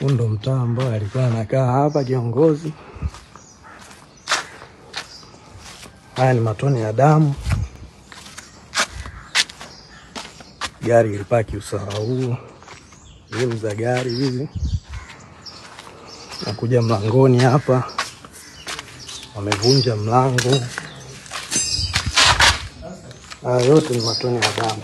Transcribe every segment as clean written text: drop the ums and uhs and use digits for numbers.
Ndo mtaa ambao alikuwa anakaa hapa kiongozi. Haya ni matone ya damu. Gari ilipaki usawa huu. Hizi za gari hizi. Nakuja mlangoni hapa. Wamevunja mlango. Haya yote ni matone ya damu.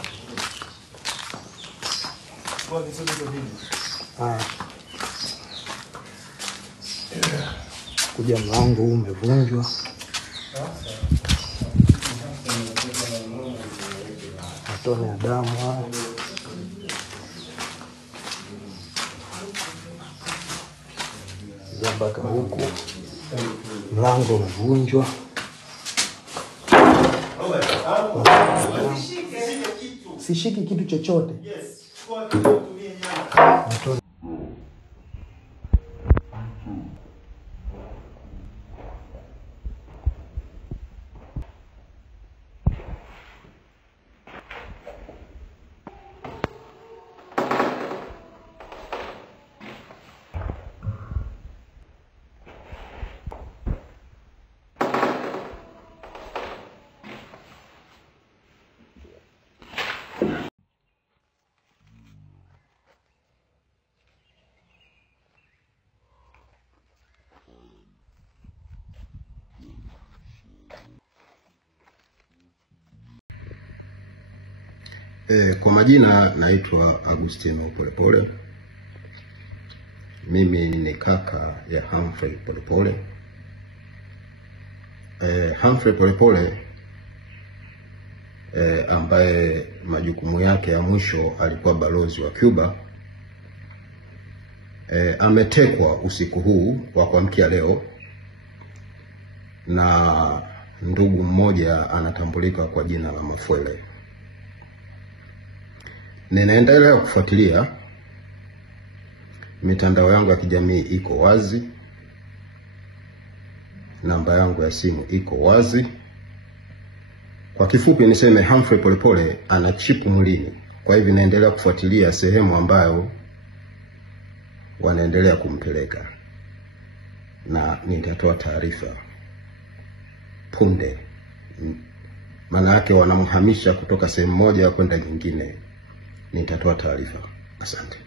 Kuja mlango huu umevunjwa. Matone ya damu haya. Mpaka huku mlango umevunjwa. Sishiki kitu chochote. Kwa majina naitwa Agustino Polepole. Mimi ni kaka ya Humphrey Polepole. Humphrey Polepole ambaye majukumu yake ya mwisho alikuwa balozi wa Cuba, ametekwa usiku huu wa kuamkia leo na ndugu mmoja anatambulika kwa jina la Mafwele. Ninaendelea kufuatilia, mitandao yangu ya kijamii iko wazi, namba yangu ya simu iko wazi. Kwa kifupi niseme Humphrey Polepole ana chipu mwilini. Kwa hivyo naendelea kufuatilia sehemu ambayo wanaendelea kumpeleka, na nitatoa taarifa punde. Maana yake wanamhamisha kutoka sehemu moja kwenda nyingine. Nitatoa taarifa. Asante.